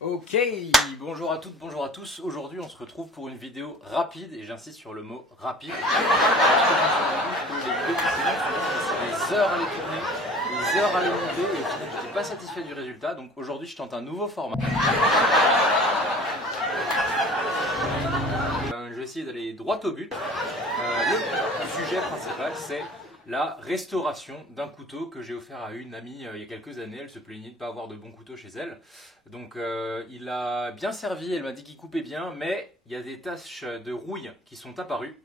Ok, bonjour à toutes, bonjour à tous. Aujourd'hui, on se retrouve pour une vidéo rapide, et j'insiste sur le mot rapide. Les vidéos précédentes, j'ai passé des heures à les tourner, des heures à les monter, et au final, j'étais pas satisfait du résultat. Donc aujourd'hui, je tente un nouveau format. Je vais essayer d'aller droit au but. Le sujet principal, c'est la restauration d'un couteau que j'ai offert à une amie il y a quelques années. Elle se plaignait de ne pas avoir de bon couteau chez elle. Donc il a bien servi, elle m'a dit qu'il coupait bien, mais il y a des taches de rouille qui sont apparues.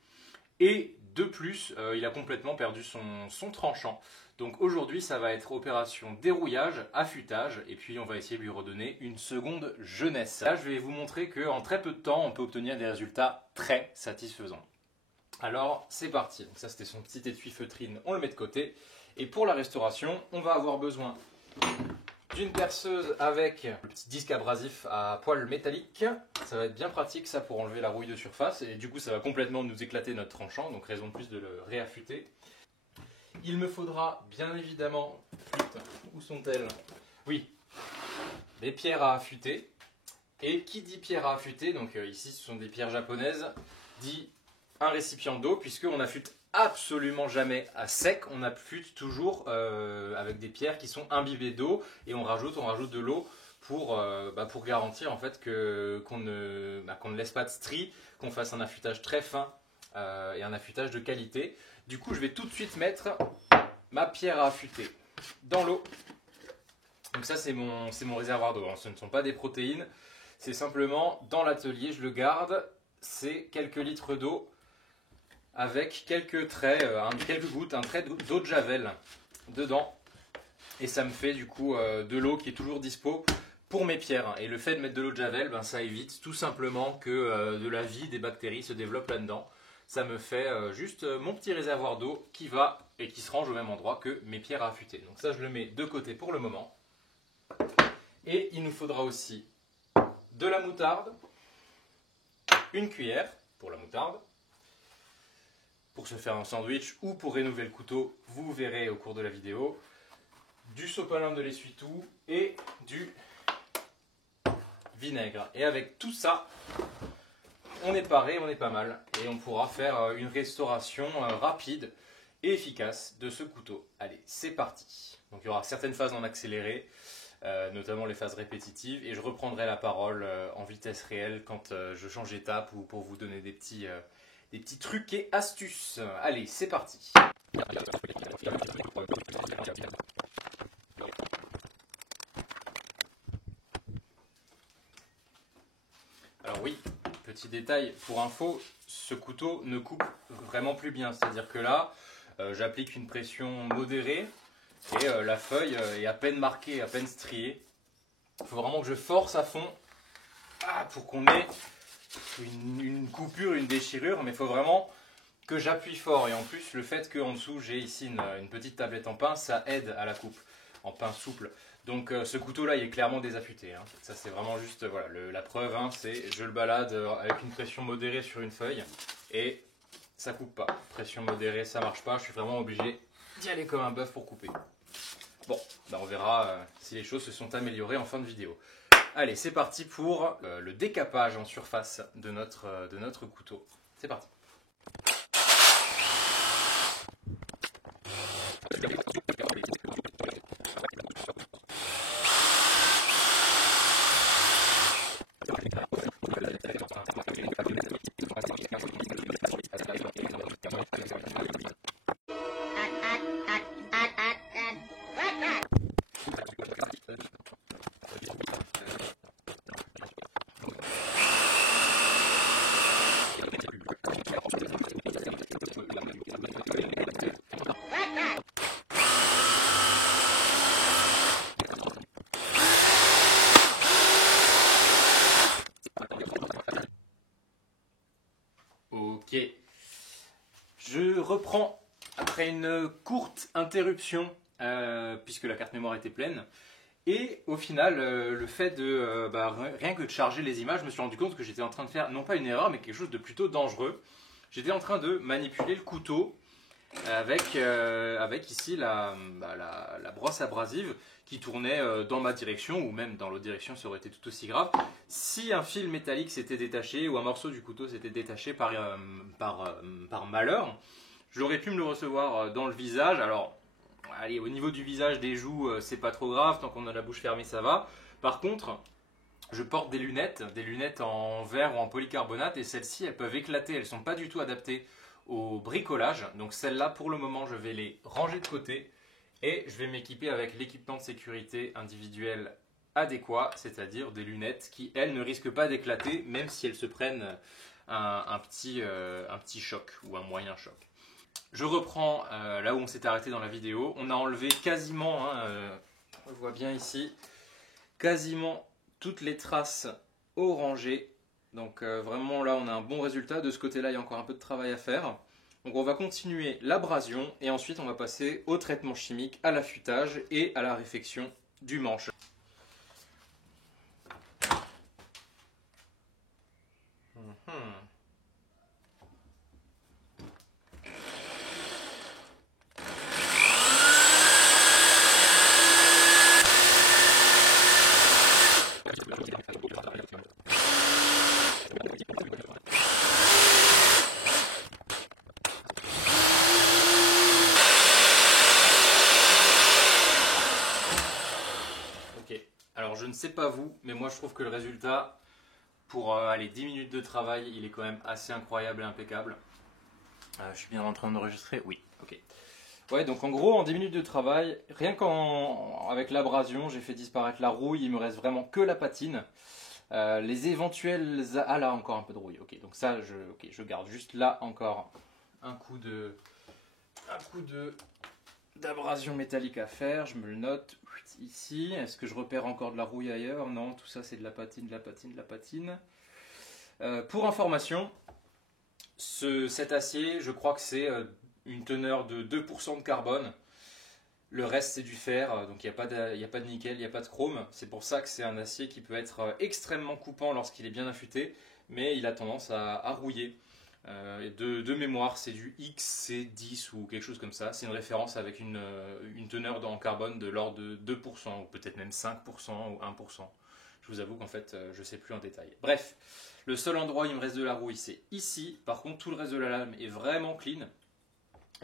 Et de plus, il a complètement perdu son tranchant. Donc aujourd'hui, ça va être opération dérouillage, affûtage, et puis on va essayer de lui redonner une seconde jeunesse. Là, je vais vous montrer qu'en très peu de temps, on peut obtenir des résultats très satisfaisants. Alors, c'est parti. Donc ça, c'était son petit étui feutrine, on le met de côté. Et pour la restauration, on va avoir besoin d'une perceuse avec le petit disque abrasif à poil métallique. Ça va être bien pratique ça pour enlever la rouille de surface et du coup ça va complètement nous éclater notre tranchant, donc raison de plus de le réaffûter. Il me faudra bien évidemment, où sont-elles? Oui, des pierres à affûter. Et qui dit pierre à affûter, donc ici ce sont des pierres japonaises, dit un récipient d'eau, puisqu'on affûte absolument jamais à sec, on affûte toujours avec des pierres qui sont imbibées d'eau et on rajoute de l'eau pour garantir en fait qu'on ne laisse pas de stries, qu'on fasse un affûtage très fin et un affûtage de qualité. Du coup je vais tout de suite mettre ma pierre à affûter dans l'eau. Donc ça c'est mon réservoir d'eau, hein. Ce ne sont pas des protéines, c'est simplement dans l'atelier, je le garde, c'est quelques litres d'eau avec quelques traits, quelques gouttes, un trait d'eau de javel dedans. Et ça me fait du coup de l'eau qui est toujours dispo pour mes pierres. Et le fait de mettre de l'eau de javel, ça évite tout simplement que de la vie, des bactéries se développent là-dedans. Ça me fait juste mon petit réservoir d'eau qui va et qui se range au même endroit que mes pierres à affûter. Donc ça, je le mets de côté pour le moment. Et il nous faudra aussi de la moutarde, une cuillère pour la moutarde, pour se faire un sandwich ou pour rénover le couteau, vous verrez au cours de la vidéo, du sopalin de l'essuie-tout et du vinaigre. Et avec tout ça, on est paré, on est pas mal. Et on pourra faire une restauration rapide et efficace de ce couteau. Allez, c'est parti. Donc il y aura certaines phases en accéléré, notamment les phases répétitives. Et je reprendrai la parole en vitesse réelle quand je change d'étape ou pour vous donner des petits trucs et astuces. Allez, c'est parti. Alors oui, petit détail pour info, ce couteau ne coupe vraiment plus bien. C'est-à-dire que là, j'applique une pression modérée et la feuille est à peine marquée, à peine striée. Il faut vraiment que je force à fond pour qu'on ait une coupure, une déchirure, mais il faut vraiment que j'appuie fort. Et en plus, le fait qu'en dessous, j'ai ici une petite tablette en pain, ça aide à la coupe, en pain souple. Donc ce couteau-là, il est clairement désaffûté. Hein. Ça, c'est vraiment juste voilà, la preuve, hein, c'est je le balade avec une pression modérée sur une feuille et ça coupe pas. Pression modérée, ça marche pas. Je suis vraiment obligé d'y aller comme un bœuf pour couper. Bon, on verra si les choses se sont améliorées en fin de vidéo. Allez, c'est parti pour le décapage en surface de notre couteau. C'est parti. Ok, je reprends après une courte interruption puisque la carte mémoire était pleine. Et au final, le fait de rien que de charger les images, je me suis rendu compte que j'étais en train de faire non pas une erreur mais quelque chose de plutôt dangereux. J'étais en train de manipuler le couteau avec ici la brosse abrasive qui tournait dans ma direction, ou même dans l'autre direction, ça aurait été tout aussi grave. Si un fil métallique s'était détaché ou un morceau du couteau s'était détaché par malheur, j'aurais pu me le recevoir dans le visage. Alors, allez, au niveau du visage, des joues, c'est pas trop grave, tant qu'on a la bouche fermée, ça va. Par contre, je porte des lunettes en verre ou en polycarbonate, et celles-ci, elles peuvent éclater, elles sont pas du tout adaptées au bricolage. Donc celles-là, pour le moment, je vais les ranger de côté et je vais m'équiper avec l'équipement de sécurité individuel adéquat, c'est-à-dire des lunettes qui, elles, ne risquent pas d'éclater, même si elles se prennent un petit choc ou un moyen choc. Je reprends là où on s'est arrêté dans la vidéo. On a enlevé quasiment, on voit bien ici, quasiment toutes les traces orangées. Donc vraiment là on a un bon résultat. De ce côté là il y a encore un peu de travail à faire. Donc on va continuer l'abrasion et ensuite on va passer au traitement chimique, à l'affûtage et à la réfection du manche. Alors je ne sais pas vous, mais moi je trouve que le résultat, pour allez, 10 minutes de travail, il est quand même assez incroyable et impeccable. Je suis bien en train d'enregistrer, oui, ok. Ouais, donc en gros, en 10 minutes de travail, rien qu'avec l'abrasion, j'ai fait disparaître la rouille, il me reste vraiment que la patine. Les éventuels... Ah là, encore un peu de rouille, ok. Donc ça, je garde juste là encore un coup d'abrasion métallique à faire, je me le note ici. Est-ce que je repère encore de la rouille ailleurs? Non, tout ça c'est de la patine, de la patine, de la patine. Pour information, cet acier, je crois que c'est une teneur de 2% de carbone. Le reste c'est du fer, donc il n'y a pas de nickel, il n'y a pas de chrome. C'est pour ça que c'est un acier qui peut être extrêmement coupant lorsqu'il est bien affûté, mais il a tendance à rouiller. De mémoire, c'est du XC10 ou quelque chose comme ça. C'est une référence avec une teneur en carbone de l'ordre de 2%, ou peut-être même 5% ou 1%. Je vous avoue qu'en fait, je ne sais plus en détail. Bref, le seul endroit où il me reste de la rouille, c'est ici. Par contre, tout le reste de la lame est vraiment clean.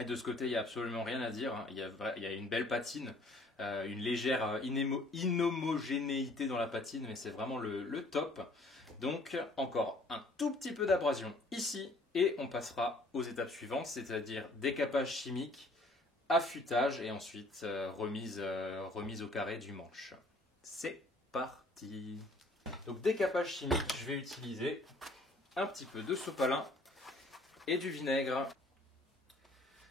Et de ce côté, il n'y a absolument rien à dire. Il y a une belle patine, une légère inhomogénéité dans la patine, mais c'est vraiment le top. Donc, encore un tout petit peu d'abrasion ici, et on passera aux étapes suivantes, c'est-à-dire décapage chimique, affûtage, et ensuite remise au carré du manche. C'est parti! Donc, décapage chimique, je vais utiliser un petit peu de sopalin et du vinaigre.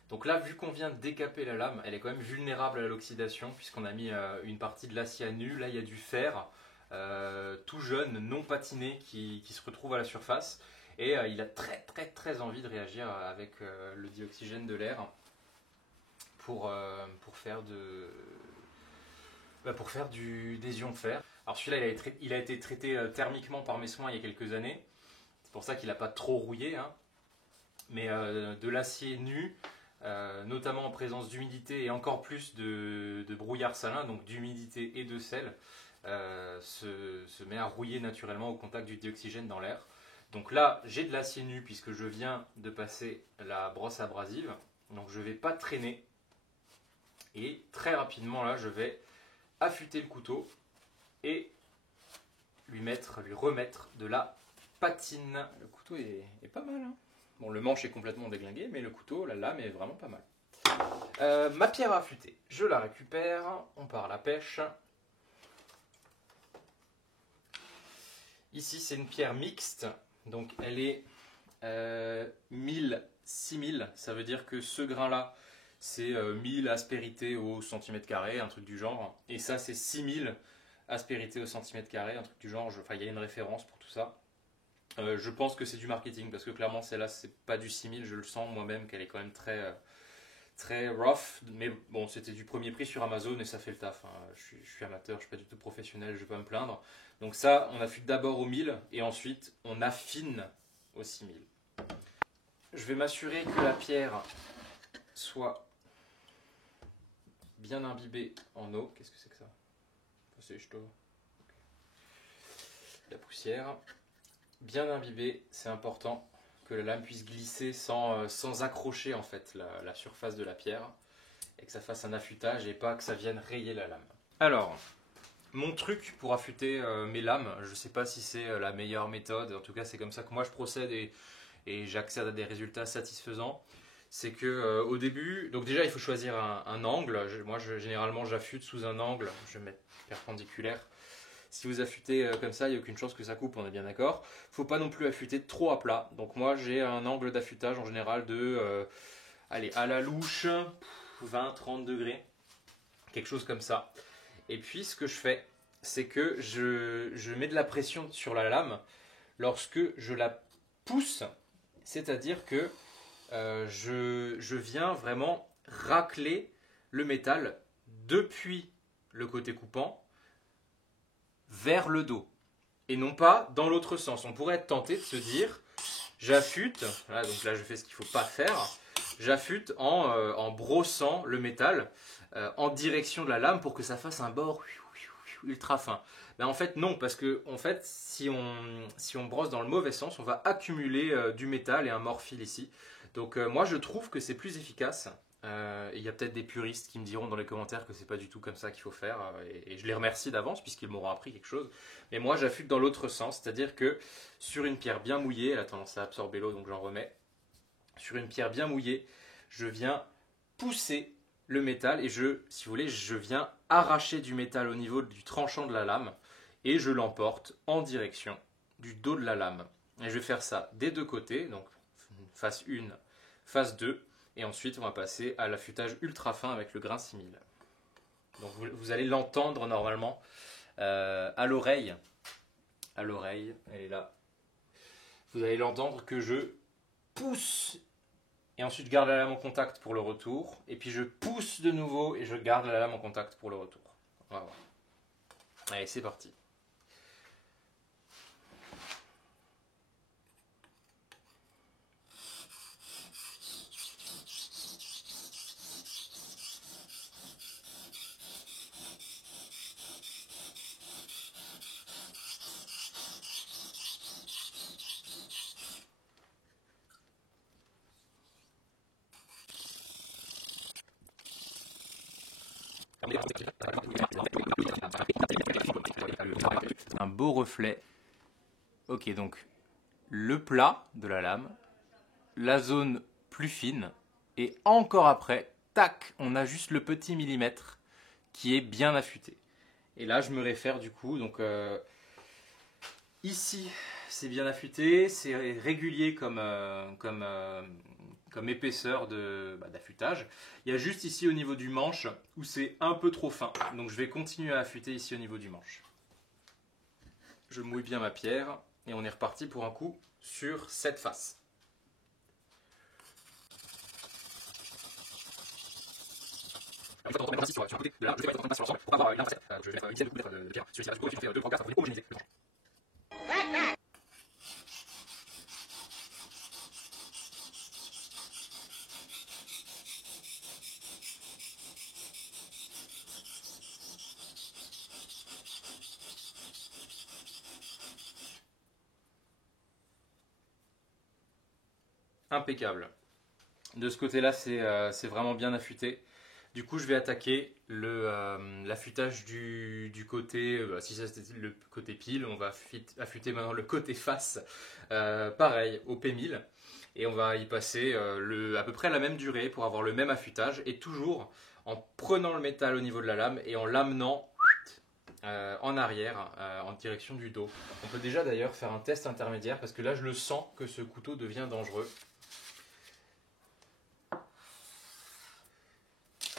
Donc là, vu qu'on vient de décaper la lame, elle est quand même vulnérable à l'oxydation, puisqu'on a mis une partie de l'acier à nu. Là, il y a du fer, tout jeune, non patiné, qui se retrouve à la surface. Et il a très envie de réagir avec le dioxygène de l'air pour faire des ions de fer. Alors celui-là, il a été traité thermiquement par mes soins il y a quelques années. C'est pour ça qu'il n'a pas trop rouillé, hein. Mais de l'acier nu, notamment en présence d'humidité et encore plus de brouillard salin, donc d'humidité et de sel, se met à rouiller naturellement au contact du dioxygène dans l'air. Donc là, j'ai de l'acier nu puisque je viens de passer la brosse abrasive, donc je ne vais pas traîner. Et très rapidement là, je vais affûter le couteau et lui remettre de la patine. Le couteau est pas mal, hein. Bon, le manche est complètement déglingué, mais le couteau, la lame est vraiment pas mal. Ma pierre à affûter, je la récupère, on part à la pêche. Ici, c'est une pierre mixte, donc elle est 1000-6000, ça veut dire que ce grain-là, c'est 1000 aspérités au centimètre carré, un truc du genre, et ça, c'est 6000 aspérités au centimètre carré, un truc du genre, enfin, il y a une référence pour tout ça. Je pense que c'est du marketing parce que clairement celle-là c'est pas du 6000, je le sens moi-même qu'elle est quand même très rough, mais bon c'était du premier prix sur Amazon et ça fait le taf, hein. Je suis amateur, je suis pas du tout professionnel, je vais pas me plaindre. Donc ça on affûte d'abord au 1000 et ensuite on affine au 6000. Je vais m'assurer que la pierre soit bien imbibé en eau. Qu'est-ce que c'est que ça? C'est jeté. La poussière. Bien imbibé, c'est important que la lame puisse glisser sans accrocher en fait la surface de la pierre et que ça fasse un affûtage et pas que ça vienne rayer la lame. Alors, mon truc pour affûter mes lames, je ne sais pas si c'est la meilleure méthode, en tout cas c'est comme ça que moi je procède et j'accède à des résultats satisfaisants. C'est que au début, donc déjà il faut choisir un angle. Généralement j'affûte sous un angle, je vais mettre perpendiculaire. Si vous affûtez comme ça, il n'y a aucune chance que ça coupe, on est bien d'accord. Il ne faut pas non plus affûter trop à plat. Donc moi j'ai un angle d'affûtage en général de, allez, à la louche, 20-30 degrés. Quelque chose comme ça. Et puis ce que je fais, c'est que je mets de la pression sur la lame lorsque je la pousse. C'est-à-dire que je viens vraiment racler le métal depuis le côté coupant vers le dos et non pas dans l'autre sens. On pourrait être tenté de se dire j'affûte, voilà, donc là je fais ce qu'il ne faut pas faire, j'affûte en brossant le métal en direction de la lame pour que ça fasse un bord ultra fin. Ben en fait non, parce que en fait, si on brosse dans le mauvais sens, on va accumuler du métal et un morphile ici. Donc moi je trouve que c'est plus efficace. Il y a peut-être des puristes qui me diront dans les commentaires que c'est pas du tout comme ça qu'il faut faire et je les remercie d'avance puisqu'ils m'auront appris quelque chose. Mais moi j'affûte dans l'autre sens, c'est-à-dire que sur une pierre bien mouillée, elle a tendance à absorber l'eau donc j'en remets. Sur une pierre bien mouillée, je viens pousser le métal et si vous voulez, je viens arracher du métal au niveau du tranchant de la lame et je l'emporte en direction du dos de la lame. Et je vais faire ça des deux côtés, donc face 1, face 2. Et ensuite, on va passer à l'affûtage ultra fin avec le grain 6000. Donc vous allez l'entendre normalement à l'oreille. À l'oreille, elle est là. Vous allez l'entendre que je pousse et ensuite garde la lame en contact pour le retour. Et puis je pousse de nouveau et je garde la lame en contact pour le retour. Voilà. Allez, c'est parti. Un beau reflet. Ok, donc le plat de la lame, la zone plus fine, et encore après, tac, on a juste le petit millimètre qui est bien affûté. Et là, je me réfère du coup, donc ici, c'est bien affûté, c'est régulier comme épaisseur d'affûtage. Il y a juste ici au niveau du manche où c'est un peu trop fin. Donc je vais continuer à affûter ici au niveau du manche. Je mouille bien ma pierre et on est reparti pour un coup sur cette face. Une fois qu'on remet sur le côté de là, je vais mettre sur l'ensemble pour avoir une facette. Je vais faire une dizaine de coups de pierre. Celui-ci, là, je vais faire 2, 3, 4, ça va homogénéiser le manche. Impeccable. De ce côté-là, c'est vraiment bien affûté. Du coup, je vais attaquer l'affûtage du côté, si ça c'était le côté pile, on va affûter maintenant le côté face, pareil, au P1000. Et on va y passer à peu près la même durée pour avoir le même affûtage et toujours en prenant le métal au niveau de la lame et en l'amenant en arrière, en direction du dos. On peut déjà d'ailleurs faire un test intermédiaire parce que là, je le sens que ce couteau devient dangereux.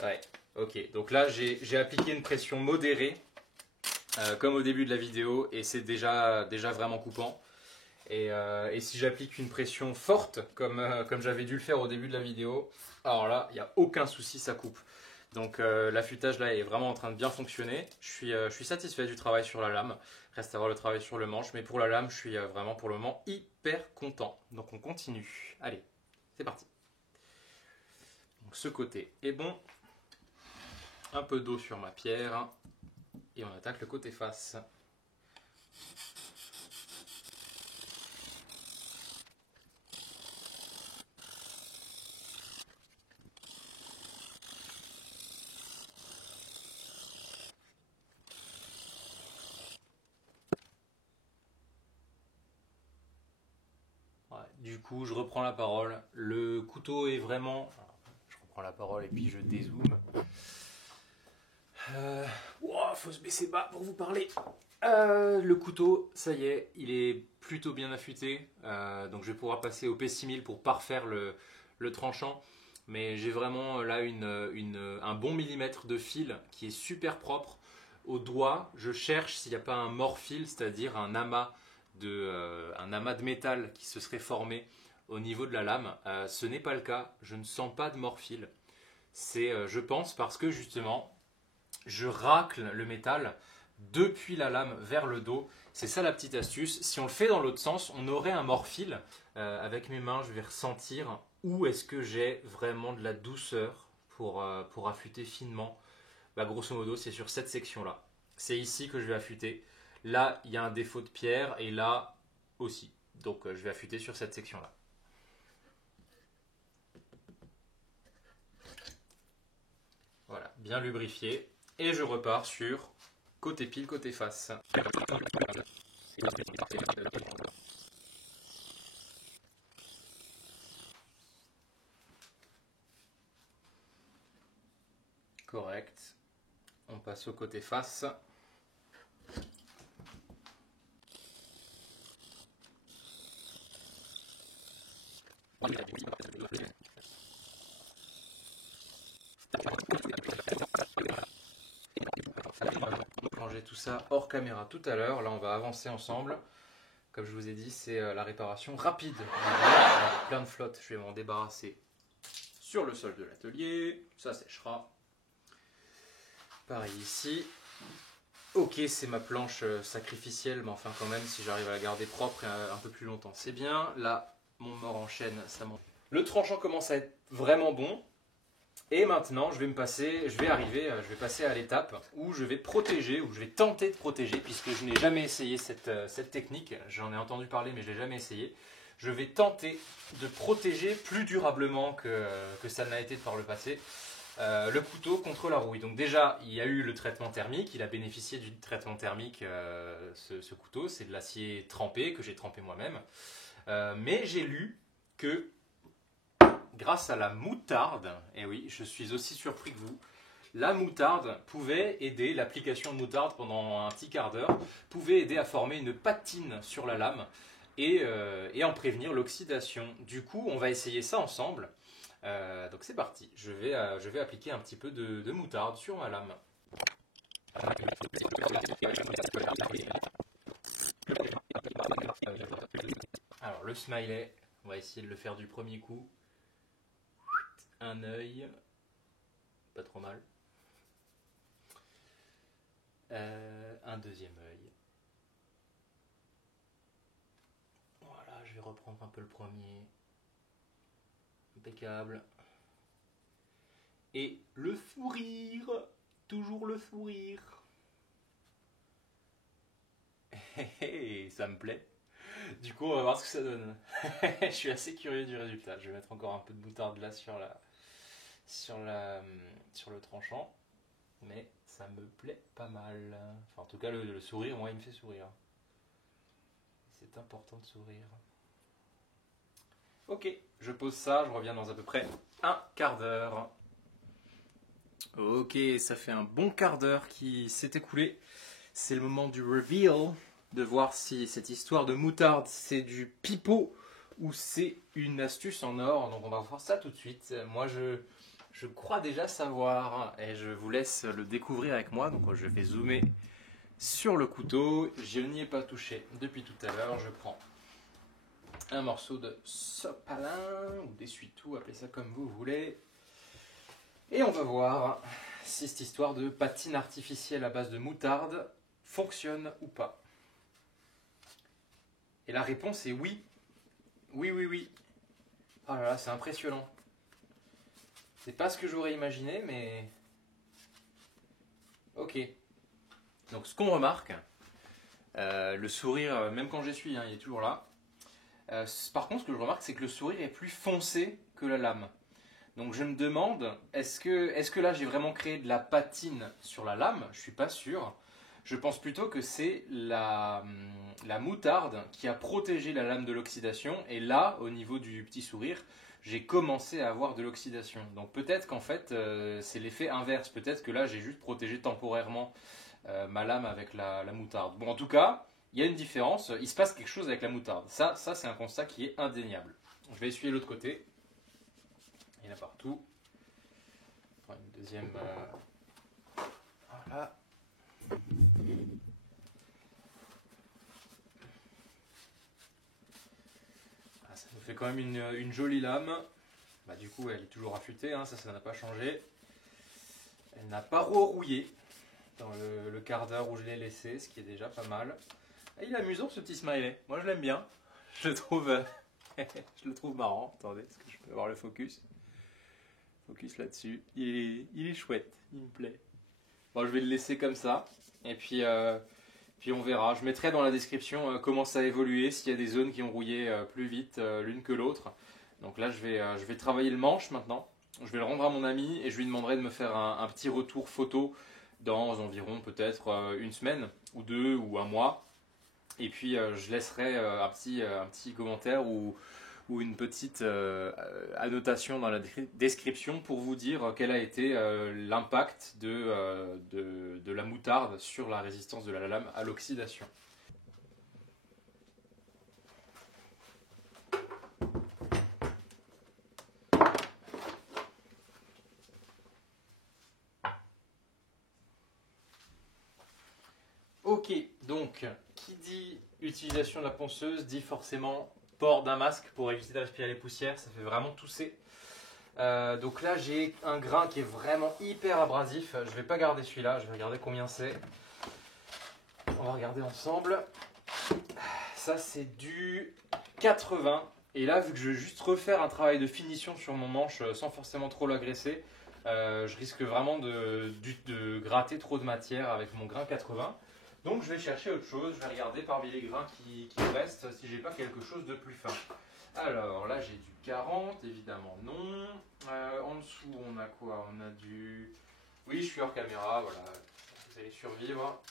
Ouais, ok. Donc là, j'ai appliqué une pression modérée, comme au début de la vidéo, et c'est déjà vraiment coupant. Et si j'applique une pression forte, comme j'avais dû le faire au début de la vidéo, alors là, il n'y a aucun souci, ça coupe. Donc l'affûtage là est vraiment en train de bien fonctionner. Je suis satisfait du travail sur la lame. Reste à voir le travail sur le manche, mais pour la lame, je suis vraiment pour le moment hyper content. Donc on continue. Allez, c'est parti. Donc ce côté est bon. Un peu d'eau sur ma pierre. Et on attaque le côté face. Ouais, du coup, je reprends la parole. Le couteau est vraiment... Je reprends la parole et puis je dézoome. Wow, faut se baisser bas pour vous parler. Le couteau, ça y est, il est plutôt bien affûté. Donc je vais pouvoir passer au P6000 pour parfaire le tranchant. Mais j'ai vraiment là un bon millimètre de fil qui est super propre. Au doigt, je cherche s'il n'y a pas un morphile, c'est-à-dire un amas de métal qui se serait formé au niveau de la lame. Ce n'est pas le cas, je ne sens pas de morphile. C'est, je pense, parce que justement, je racle le métal depuis la lame vers le dos. C'est ça la petite astuce. Si on le fait dans l'autre sens, on aurait un morphile. Avec mes mains, je vais ressentir où est-ce que j'ai vraiment de la douceur pour affûter finement. Bah, grosso modo, c'est sur cette section-là. C'est ici que je vais affûter. Là, il y a un défaut de pierre et là aussi. Donc, je vais affûter sur cette section-là. Voilà, bien lubrifié. Et je repars sur côté pile, côté face. Correct. On passe au côté face. Ranger tout ça hors caméra tout à l'heure. Là, on va avancer ensemble. Comme je vous ai dit, c'est la réparation rapide. Plein de flotte, je vais m'en débarrasser sur le sol de l'atelier. Ça séchera. Pareil ici. Ok, c'est ma planche sacrificielle, mais enfin quand même, si j'arrive à la garder propre un peu plus longtemps, c'est bien. Là, mon mort en chaîne, ça monte. Le tranchant commence à être vraiment bon. Et maintenant, je vais passer à l'étape où je vais protéger, où je vais tenter de protéger, puisque je n'ai jamais essayé cette technique. J'en ai entendu parler, mais je ne l'ai jamais essayé. Je vais tenter de protéger plus durablement que ça n'a été par le passé. Le couteau contre la rouille. Donc déjà, il y a eu le traitement thermique, il a bénéficié du traitement thermique, ce couteau, c'est de l'acier trempé, que j'ai trempé moi-même. Mais j'ai lu que grâce à la moutarde, et oui, je suis aussi surpris que vous, la moutarde pouvait aider, l'application de moutarde pendant un petit quart d'heure, pouvait aider à former une patine sur la lame et en prévenir l'oxydation. Du coup, on va essayer ça ensemble. Donc c'est parti, je vais appliquer un petit peu de moutarde sur ma lame. Alors le smiley, on va essayer de le faire du premier coup. Un œil, pas trop mal. Un deuxième œil. Voilà, je vais reprendre un peu le premier. Impeccable. Et le fou rire, toujours le fou rire. Ça me plaît. Du coup, on va voir ce que ça donne. Je suis assez curieux du résultat. Je vais mettre encore un peu de moutarde là sur le tranchant. Mais ça me plaît pas mal. Enfin, en tout cas, le sourire, moi, il me fait sourire. C'est important de sourire. Ok, je pose ça, je reviens dans à peu près un quart d'heure. Ok, ça fait un bon quart d'heure qui s'est écoulé. C'est le moment du reveal, de voir si cette histoire de moutarde, c'est du pipeau ou c'est une astuce en or. Donc on va voir ça tout de suite. Moi, je crois déjà savoir et je vous laisse le découvrir avec moi. Donc je vais zoomer sur le couteau. Je n'y ai pas touché depuis tout à l'heure. Je prends un morceau de sopalin ou d'essuie-tout, appelez ça comme vous voulez. Et on va voir si cette histoire de patine artificielle à base de moutarde fonctionne ou pas. Et la réponse est oui. Oui, oui, oui. Oh là là, c'est impressionnant. C'est pas ce que j'aurais imaginé, mais... Ok. Donc ce qu'on remarque, le sourire, même quand j'essuie, hein, il est toujours là. Par contre, ce que je remarque, c'est que le sourire est plus foncé que la lame. Donc je me demande, est-ce que là j'ai vraiment créé de la patine sur la lame? Je suis pas sûr. Je pense plutôt que c'est la moutarde qui a protégé la lame de l'oxydation. Et là, au niveau du petit sourire, j'ai commencé à avoir de l'oxydation. Donc peut-être qu'en fait, c'est l'effet inverse. Peut-être que là, j'ai juste protégé temporairement ma lame avec la moutarde. Bon, en tout cas, il y a une différence. Il se passe quelque chose avec la moutarde. Ça c'est un constat qui est indéniable. Je vais essuyer l'autre côté. Il y en a partout. On prend une deuxième... Voilà. Ah, ça nous fait quand même une jolie lame. Bah, du coup, elle est toujours affûtée, hein, ça n'a pas changé. Elle n'a pas rouillé dans le quart d'heure où je l'ai laissé, ce qui est déjà pas mal. Et il est amusant ce petit smiley. Moi, je l'aime bien. Je le trouve, je le trouve marrant. Attendez, est-ce que je peux avoir le focus? Focus là-dessus. Il est chouette, il me plaît. Bon, je vais le laisser comme ça. Et puis on verra. Je mettrai dans la description comment ça a évolué, s'il y a des zones qui ont rouillé plus vite l'une que l'autre. Donc là, je vais travailler le manche maintenant. Je vais le rendre à mon ami et je lui demanderai de me faire un petit retour photo dans environ peut-être une semaine ou deux ou un mois. Et puis je laisserai un petit commentaire ou une petite annotation dans la description pour vous dire quel a été l'impact de la moutarde sur la résistance de la lame à l'oxydation. Ok, donc qui dit utilisation de la ponceuse dit forcément port d'un masque pour éviter de respirer les poussières, ça fait vraiment tousser. Donc là j'ai un grain qui est vraiment hyper abrasif, je vais pas garder celui-là, je vais regarder combien c'est. On va regarder ensemble. Ça c'est du 80 et là vu que je vais juste refaire un travail de finition sur mon manche sans forcément trop l'agresser, je risque vraiment de gratter trop de matière avec mon grain 80. Donc je vais chercher autre chose, je vais regarder parmi les grains qui me restent si j'ai pas quelque chose de plus fin. Alors là j'ai du 40, évidemment non. En dessous on a quoi? On a du... Oui, je suis hors caméra, voilà, vous allez survivre.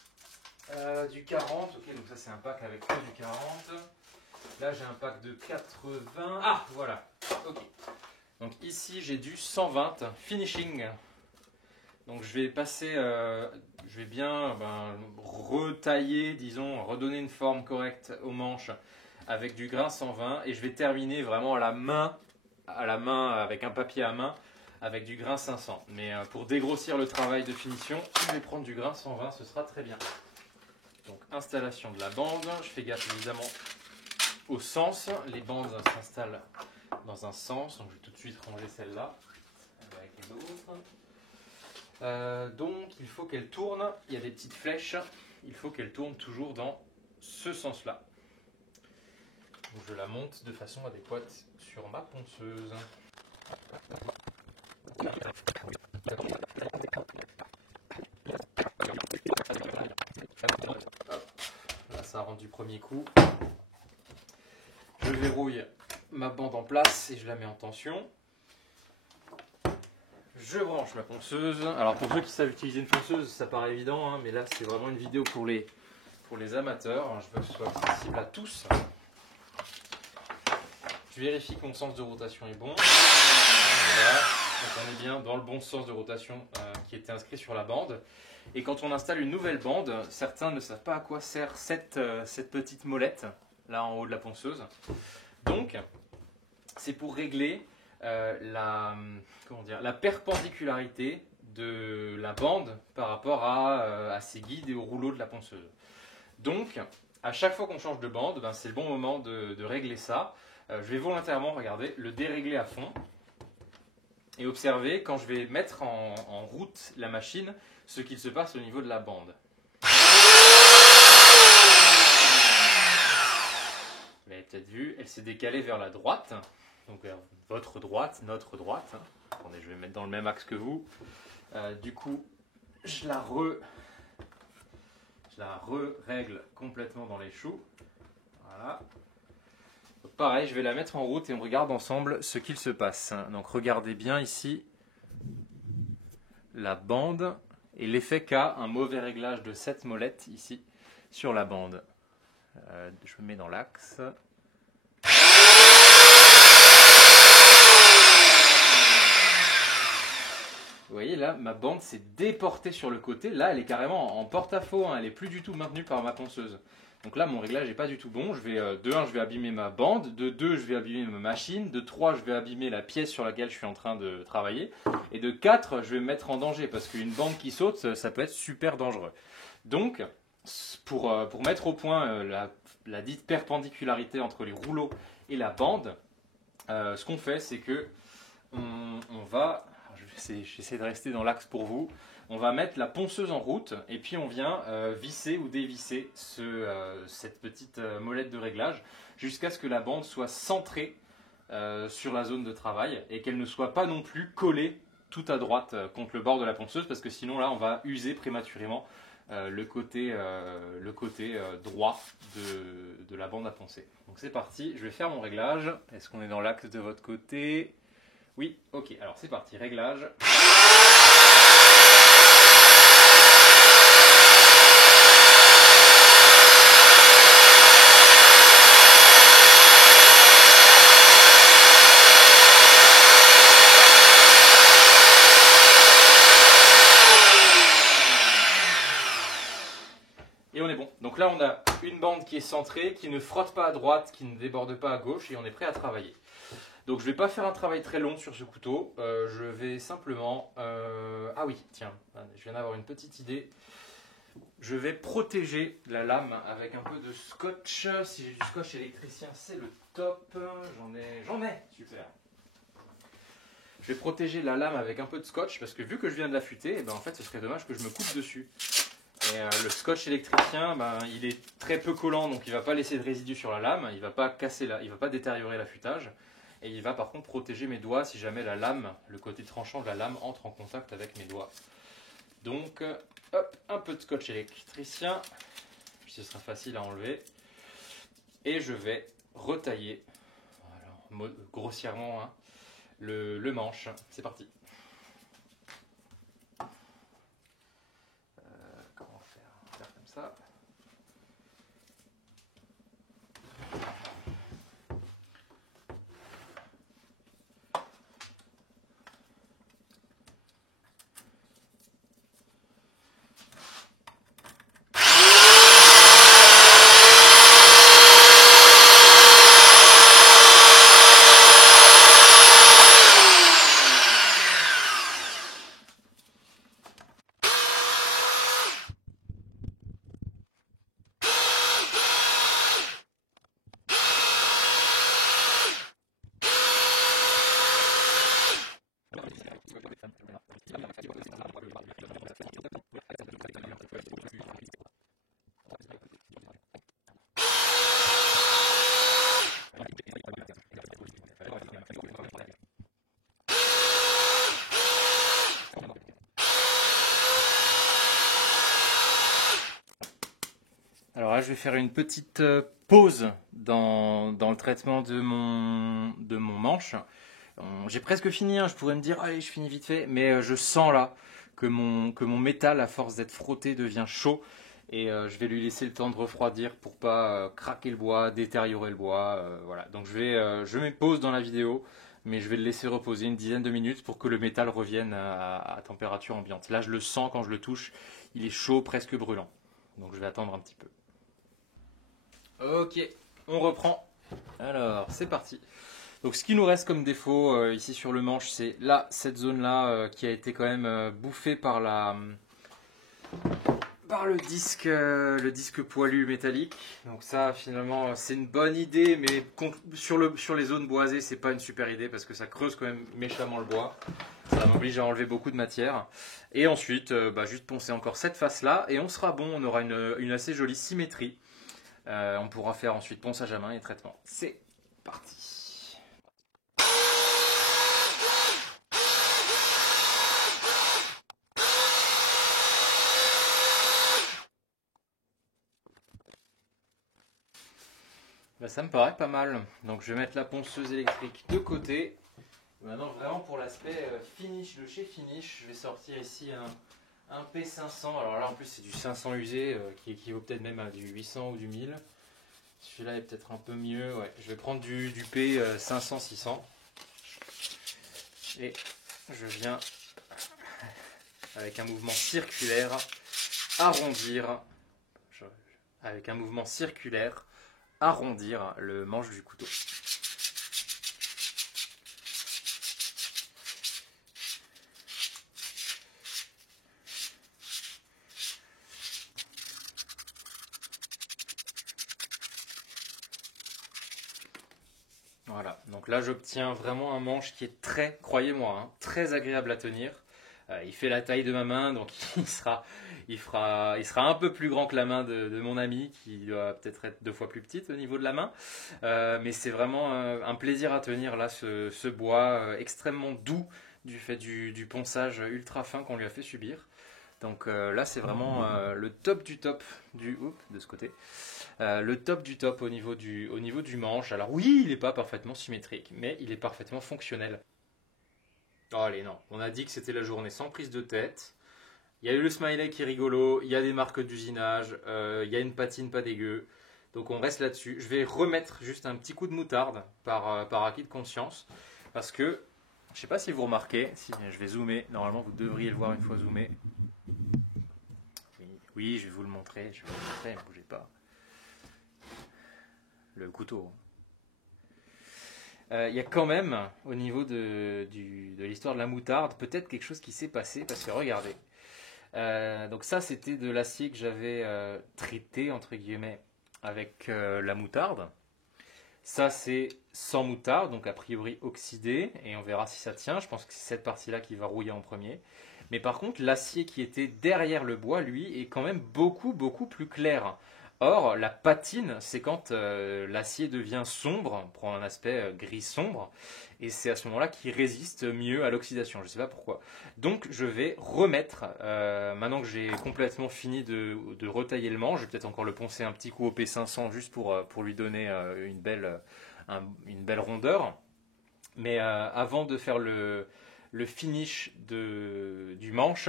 Du 40, ok, donc ça c'est un pack avec que du 40. Là j'ai un pack de 80. Ah, voilà, ok. Donc ici j'ai du 120, finishing. Donc je vais passer, je vais bien retailler, disons, redonner une forme correcte aux manches avec du grain 120 et je vais terminer vraiment à la main avec un papier à main avec du grain 500. Mais pour dégrossir le travail de finition, je vais prendre du grain 120, ce sera très bien. Donc installation de la bande, je fais gaffe évidemment au sens, les bandes s'installent dans un sens, donc je vais tout de suite ranger celle-là avec les autres. Donc il faut qu'elle tourne, il y a des petites flèches, il faut qu'elle tourne toujours dans ce sens-là. Donc je la monte de façon adéquate sur ma ponceuse. Hop, là ça a rendu premier coup. Je verrouille ma bande en place et je la mets en tension. Je branche ma ponceuse. Alors pour ceux qui savent utiliser une ponceuse, ça paraît évident, hein, mais là c'est vraiment une vidéo pour les amateurs. Je veux que ce soit accessible à tous. Je vérifie que mon sens de rotation est bon. Voilà. Donc on est bien dans le bon sens de rotation qui était inscrit sur la bande. Et quand on installe une nouvelle bande, certains ne savent pas à quoi sert cette petite molette, là en haut de la ponceuse. Donc c'est pour régler la perpendicularité de la bande par rapport à ses guides et au rouleau de la ponceuse. Donc, à chaque fois qu'on change de bande, c'est le bon moment de régler ça. Je vais volontairement, regardez, le dérégler à fond et observer quand je vais mettre en route la machine ce qu'il se passe au niveau de la bande. Vous l'avez peut-être vu, elle s'est décalée vers la droite. Donc vers votre droite, notre droite. Attendez, je vais mettre dans le même axe que vous. Du coup, je la règle complètement dans les choux. Voilà. Donc, pareil, je vais la mettre en route et on regarde ensemble ce qu'il se passe. Donc regardez bien ici la bande et l'effet qu'a un mauvais réglage de cette molette ici sur la bande. Je me mets dans l'axe. Vous voyez là, ma bande s'est déportée sur le côté. Là, elle est carrément en porte-à-faux. Hein. Elle n'est plus du tout maintenue par ma ponceuse. Donc là, mon réglage n'est pas du tout bon. De 1, je vais abîmer ma bande. De 2, je vais abîmer ma machine. De 3, je vais abîmer la pièce sur laquelle je suis en train de travailler. Et de 4, je vais me mettre en danger. Parce qu'une bande qui saute, ça peut être super dangereux. Donc, pour mettre au point la dite perpendicularité entre les rouleaux et la bande, ce qu'on fait, c'est que on va... J'essaie de rester dans l'axe pour vous. On va mettre la ponceuse en route et puis on vient visser ou dévisser cette petite molette de réglage jusqu'à ce que la bande soit centrée sur la zone de travail et qu'elle ne soit pas non plus collée tout à droite contre le bord de la ponceuse parce que sinon là on va user prématurément le côté droit de la bande à poncer. Donc c'est parti, je vais faire mon réglage. Est-ce qu'on est dans l'axe de votre côté ? Oui, ok, alors c'est parti, réglage. Et on est bon. Donc là, on a une bande qui est centrée, qui ne frotte pas à droite, qui ne déborde pas à gauche, et on est prêt à travailler. Donc je ne vais pas faire un travail très long sur ce couteau, je vais simplement... Ah oui, tiens, je viens d'avoir une petite idée. Je vais protéger la lame avec un peu de scotch. Si j'ai du scotch électricien, c'est le top. J'en ai, super. Je vais protéger la lame avec un peu de scotch parce que vu que je viens de l'affûter, en fait ce serait dommage que je me coupe dessus. Et le scotch électricien, il est très peu collant, donc il ne va pas laisser de résidus sur la lame, il ne va pas il va pas détériorer l'affûtage. Et il va par contre protéger mes doigts si jamais la lame, le côté tranchant de la lame entre en contact avec mes doigts. Donc, hop, un peu de scotch électricien, ce sera facile à enlever. Et je vais retailler, alors, grossièrement, hein, le manche. C'est parti. Comment faire? On va faire comme ça. Alors là, je vais faire une petite pause dans le traitement de mon manche. J'ai presque fini, hein, je pourrais me dire, allez, je finis vite fait, mais je sens là que mon métal, à force d'être frotté, devient chaud. Et je vais lui laisser le temps de refroidir pour pas craquer le bois, détériorer le bois. Voilà. Donc je mets pause dans la vidéo, mais je vais le laisser reposer une dizaine de minutes pour que le métal revienne à température ambiante. Là, je le sens quand je le touche, il est chaud, presque brûlant. Donc je vais attendre un petit peu. Ok, on reprend. Alors, c'est parti. Donc ce qui nous reste comme défaut ici sur le manche, c'est là, cette zone-là qui a été quand même bouffée par le disque poilu métallique. Donc ça, finalement, c'est une bonne idée, mais sur les zones boisées, c'est pas une super idée parce que ça creuse quand même méchamment le bois. Ça m'oblige à enlever beaucoup de matière. Et ensuite, juste poncer encore cette face-là et on sera bon, on aura une assez jolie symétrie. On pourra faire ensuite ponçage à main et traitement. C'est parti. Bah, ça me paraît pas mal. Donc je vais mettre la ponceuse électrique de côté. Maintenant vraiment pour l'aspect finish de chez Finish, je vais sortir ici un P500. Alors là en plus c'est du 500 usé qui équivaut peut-être même à du 800 ou du 1000. Celui-là est peut-être un peu mieux. Ouais, je vais prendre du P 500-600. Et je viens avec un mouvement circulaire arrondir. Avec un mouvement circulaire arrondir le manche du couteau. Voilà, donc là j'obtiens vraiment un manche qui est très, croyez-moi, hein, très agréable à tenir. Il fait la taille de ma main, donc il sera un peu plus grand que la main de mon ami, qui doit peut-être être 2 fois plus petite au niveau de la main. Mais c'est vraiment un plaisir à tenir là, ce bois extrêmement doux du fait du ponçage ultra fin qu'on lui a fait subir. Donc là c'est vraiment le top du top de ce côté. Le top du top au niveau du manche. Alors oui, il n'est pas parfaitement symétrique, mais il est parfaitement fonctionnel. Oh, allez, non. On a dit que c'était la journée sans prise de tête. Il y a eu le smiley qui est rigolo, il y a des marques d'usinage, il y a une patine pas dégueu. Donc on reste là-dessus. Je vais remettre juste un petit coup de moutarde par acquis de conscience. Parce que, je ne sais pas si vous remarquez, si je vais zoomer, normalement vous devriez le voir une fois zoomé. Oui, je vais vous le montrer, ne bougez pas. Le couteau. Il y a quand même, au niveau de l'histoire de la moutarde, peut-être quelque chose qui s'est passé, parce que regardez. Donc ça, c'était de l'acier que j'avais traité, entre guillemets, avec la moutarde. Ça, c'est sans moutarde, donc a priori oxydé, et on verra si ça tient. Je pense que c'est cette partie-là qui va rouiller en premier. Mais par contre, l'acier qui était derrière le bois, lui, est quand même beaucoup, beaucoup plus clair. Or, la patine, c'est quand l'acier devient sombre, prend un aspect gris sombre, et c'est à ce moment-là qu'il résiste mieux à l'oxydation. Je ne sais pas pourquoi. Donc, je vais remettre, maintenant que j'ai complètement fini de retailler le manche, je vais peut-être encore le poncer un petit coup au P500 juste pour lui donner une belle rondeur. Mais avant de faire le finish du manche,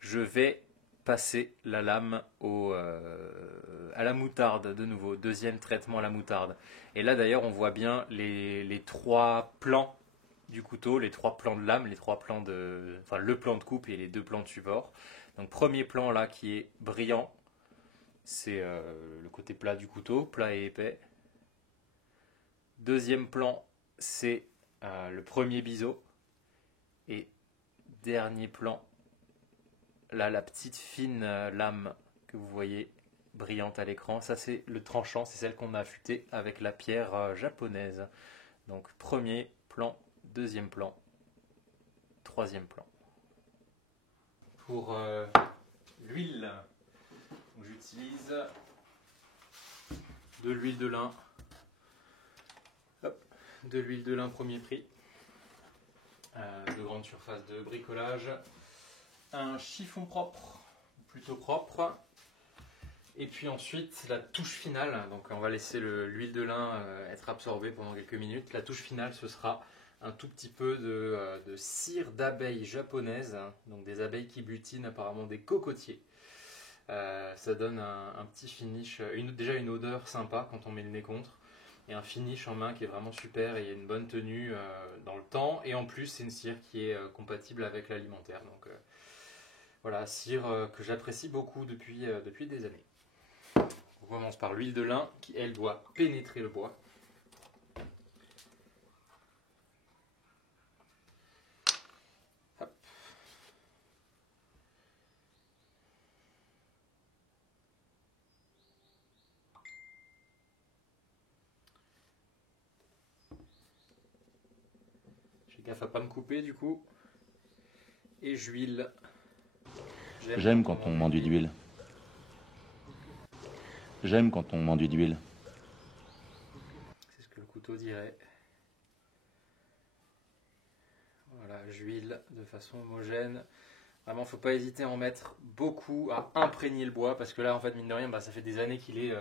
je vais passer la lame à la moutarde de nouveau, deuxième traitement à la moutarde. Et là d'ailleurs on voit bien les 3 plans du couteau, les 3 plans de lame, enfin le plan de coupe et les 2 plans de support. Donc premier plan là qui est brillant, c'est le côté plat du couteau, plat et épais. Deuxième plan, c'est le premier biseau. Et dernier plan, là la petite fine lame que vous voyez brillante à l'écran, ça c'est le tranchant, c'est celle qu'on a affûtée avec la pierre japonaise. Donc premier plan, deuxième plan, troisième plan. Pour l'huile, j'utilise de l'huile de lin. Hop, de l'huile de lin premier prix. De grande surface de bricolage, un chiffon propre, plutôt propre, et puis ensuite la touche finale. Donc on va laisser l'huile de lin être absorbée pendant quelques minutes. La touche finale, ce sera un tout petit peu de cire d'abeille japonaise, hein, donc des abeilles qui butinent apparemment des cocotiers. Ça donne un petit finish, déjà une odeur sympa quand on met le nez contre. Et un finish en main qui est vraiment super, et il y a une bonne tenue dans le temps, et en plus c'est une cire qui est compatible avec l'alimentaire. Donc voilà, cire que j'apprécie beaucoup depuis des années. On commence par l'huile de lin qui elle doit pénétrer le bois. Hop. J'ai gaffe à pas me couper du coup. Et j'huile. J'aime quand on m'enduit d'huile. J'aime quand on m'enduit d'huile. C'est ce que le couteau dirait. Voilà, j'huile de façon homogène. Vraiment, faut pas hésiter à en mettre beaucoup, à imprégner le bois, parce que là, en fait, mine de rien, ça fait des années qu'il est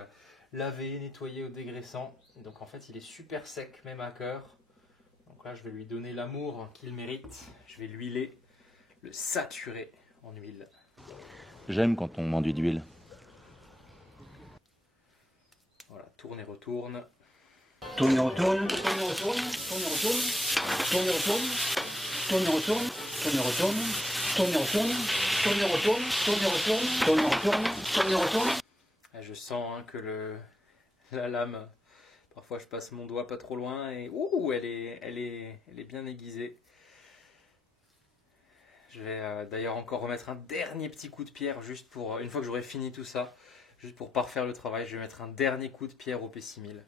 lavé, nettoyé au dégraissant. Donc en fait il est super sec même à cœur. Donc là je vais lui donner l'amour qu'il mérite. Je vais l'huiler, le saturer en huile. J'aime quand on m'enduit d'huile. Voilà, tourne et retourne. Tourne et retourne, tourne et retourne, tourne et retourne, tourne et retourne, tourne et retourne, tourne et retourne, tourne et retourne, tourne et retourne, tourne et retourne, tourne et retourne, tourne et retourne. Je sens que la lame, parfois je passe mon doigt pas trop loin et ouh, elle est bien aiguisée. Je vais d'ailleurs encore remettre un dernier petit coup de pierre juste pour, une fois que j'aurai fini tout ça, juste pour parfaire le travail, je vais mettre un dernier coup de pierre au P6000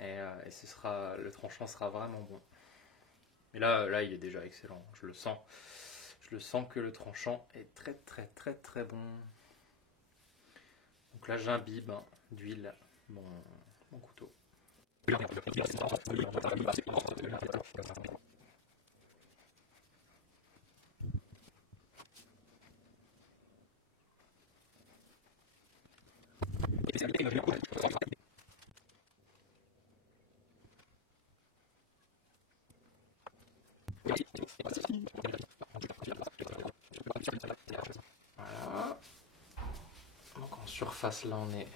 et le tranchant sera vraiment bon. Mais là il est déjà excellent, je le sens. Je le sens que le tranchant est très très très très bon. Donc là j'imbibe d'huile mon couteau. Voilà. Donc en surface là on est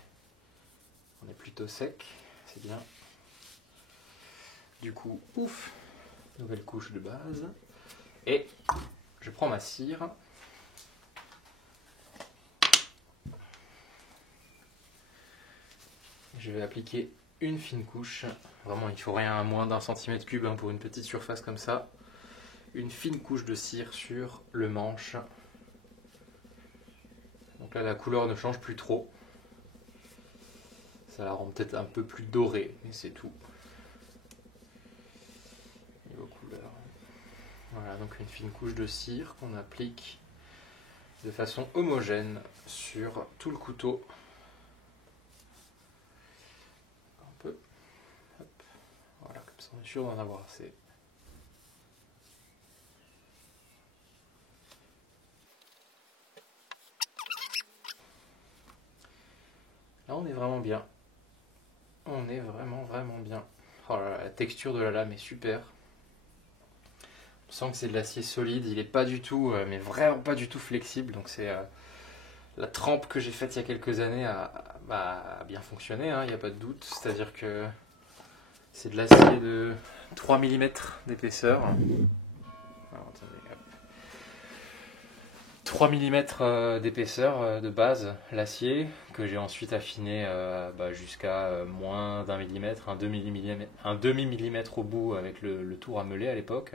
plutôt sec, c'est bien. Du coup, ouf, nouvelle couche de base. Et je prends ma cire. Je vais appliquer une fine couche. Vraiment, il faut rien à moins d'un centimètre cube pour une petite surface comme ça. Une fine couche de cire sur le manche. Donc là, la couleur ne change plus trop. Ça la rend peut-être un peu plus dorée, mais c'est tout. Niveau couleur. Voilà, donc une fine couche de cire qu'on applique de façon homogène sur tout le couteau. Un peu. Hop. Voilà, comme ça on est sûr d'en avoir assez. Là on est vraiment bien. On est vraiment bien. Oh là là, la texture de la lame est super. On sent que c'est de l'acier solide, il est pas du tout, mais vraiment pas du tout flexible. Donc c'est la trempe que j'ai faite il y a quelques années a bien fonctionné, il n'y a pas de doute. C'est-à-dire que c'est de l'acier de 3 mm d'épaisseur. Alors, attendez, hop. 3 mm d'épaisseur de base, l'acier, que j'ai ensuite affiné jusqu'à moins d'un millimètre, un demi-millimètre au bout avec le tour à meuler à l'époque.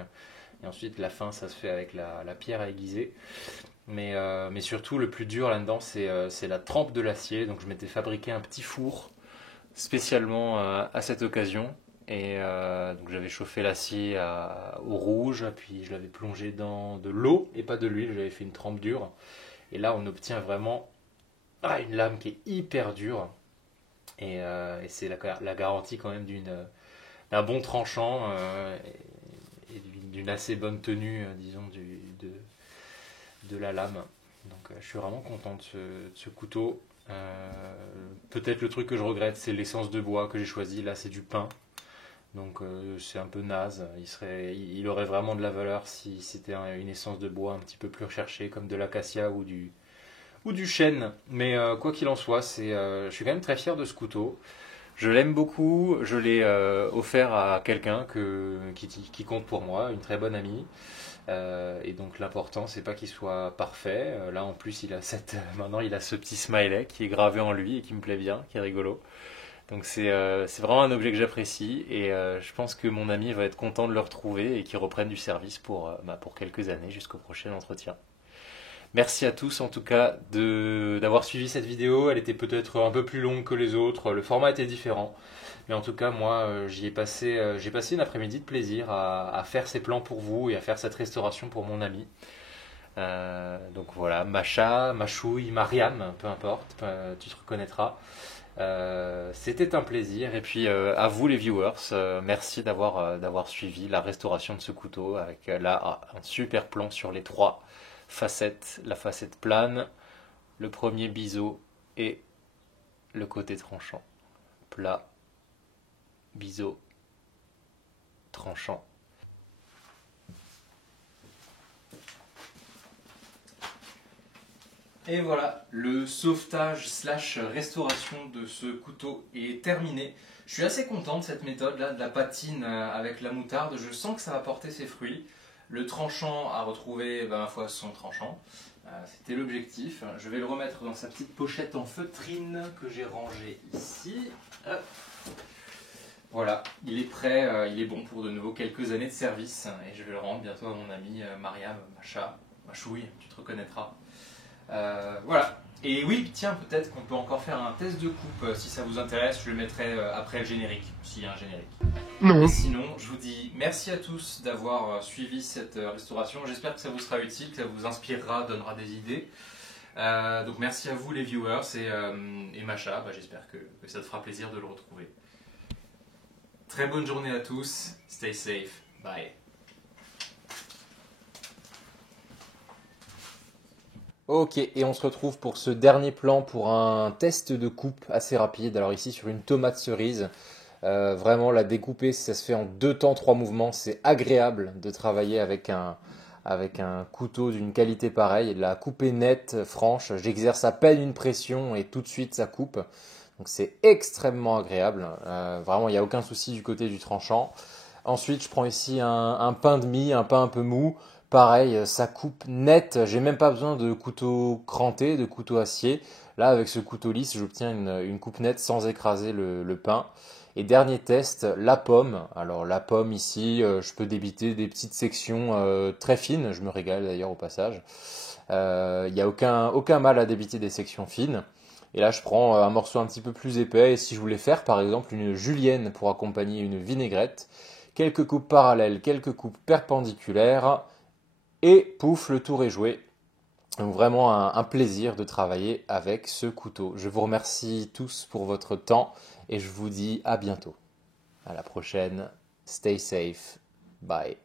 Et ensuite la fin ça se fait avec la pierre à aiguiser. Mais surtout le plus dur là-dedans c'est la trempe de l'acier. Donc je m'étais fabriqué un petit four spécialement à cette occasion. Et donc j'avais chauffé l'acier au rouge, puis je l'avais plongé dans de l'eau et pas de l'huile, j'avais fait une trempe dure. Et là on obtient vraiment une lame qui est hyper dure. Et c'est la garantie quand même d'un bon tranchant et d'une assez bonne tenue, disons, de la lame. Donc je suis vraiment content de ce couteau. Peut-être le truc que je regrette, c'est l'essence de bois que j'ai choisi. Là c'est du pin. Donc c'est un peu naze, il aurait vraiment de la valeur si c'était une essence de bois un petit peu plus recherchée comme de l'acacia ou du chêne. Mais quoi qu'il en soit, je suis quand même très fier de ce couteau. Je l'aime beaucoup, je l'ai offert à quelqu'un qui compte pour moi, une très bonne amie. Et donc l'important c'est pas qu'il soit parfait. Là en plus maintenant il a ce petit smiley qui est gravé en lui et qui me plaît bien, qui est rigolo. Donc c'est vraiment un objet que j'apprécie et je pense que mon ami va être content de le retrouver et qu'il reprenne du service pour quelques années jusqu'au prochain entretien. Merci à tous en tout cas d'avoir suivi cette vidéo. Elle était peut-être un peu plus longue que les autres, le format était différent. Mais en tout cas moi j'ai passé une après-midi de plaisir à faire ces plans pour vous et à faire cette restauration pour mon ami. Donc voilà, Macha, Machouille, Mariam, peu importe, tu te reconnaîtras. C'était un plaisir et puis à vous les viewers, merci d'avoir suivi la restauration de ce couteau avec là un super plan sur les 3 facettes, la facette plane, le premier biseau et le côté tranchant. plat, biseau, tranchant. Et voilà, le sauvetage slash restauration de ce couteau est terminé. Je suis assez content de cette méthode là, de la patine avec la moutarde. Je sens que ça va porter ses fruits. Le tranchant a retrouvé ma foi son tranchant. C'était l'objectif. Je vais le remettre dans sa petite pochette en feutrine que j'ai rangée ici. Hop. Voilà, il est prêt, il est bon pour de nouveau quelques années de service. Et je vais le rendre bientôt à mon ami Mariam, Macha, Machouille, tu te reconnaîtras. Voilà. Et oui, tiens, peut-être qu'on peut encore faire un test de coupe. Si ça vous intéresse, je le mettrai après le générique, s'il y a un générique. Non. Et sinon, je vous dis merci à tous d'avoir suivi cette restauration. J'espère que ça vous sera utile, que ça vous inspirera, donnera des idées. Donc merci à vous les viewers et Macha, j'espère que ça te fera plaisir de le retrouver. Très bonne journée à tous, stay safe, bye. Ok, et on se retrouve pour ce dernier plan pour un test de coupe assez rapide. Alors ici sur une tomate cerise, vraiment la découper, ça se fait en 2 temps, 3 mouvements. C'est agréable de travailler avec un couteau d'une qualité pareille. La coupe est nette, franche, j'exerce à peine une pression et tout de suite ça coupe. Donc c'est extrêmement agréable, vraiment il n'y a aucun souci du côté du tranchant. Ensuite je prends ici un pain de mie, un pain un peu mou. Pareil, ça coupe net, j'ai même pas besoin de couteau cranté, de couteau acier. Là avec ce couteau lisse j'obtiens une coupe nette sans écraser le pain. Et dernier test, la pomme. Alors la pomme ici, je peux débiter des petites sections très fines, je me régale d'ailleurs au passage. Il n'y a aucun mal à débiter des sections fines. Et là, je prends un morceau un petit peu plus épais. Et si je voulais faire, par exemple, une julienne pour accompagner une vinaigrette, quelques coupes parallèles, quelques coupes perpendiculaires, et pouf, le tour est joué. Donc vraiment un plaisir de travailler avec ce couteau. Je vous remercie tous pour votre temps et je vous dis à bientôt. À la prochaine. Stay safe. Bye.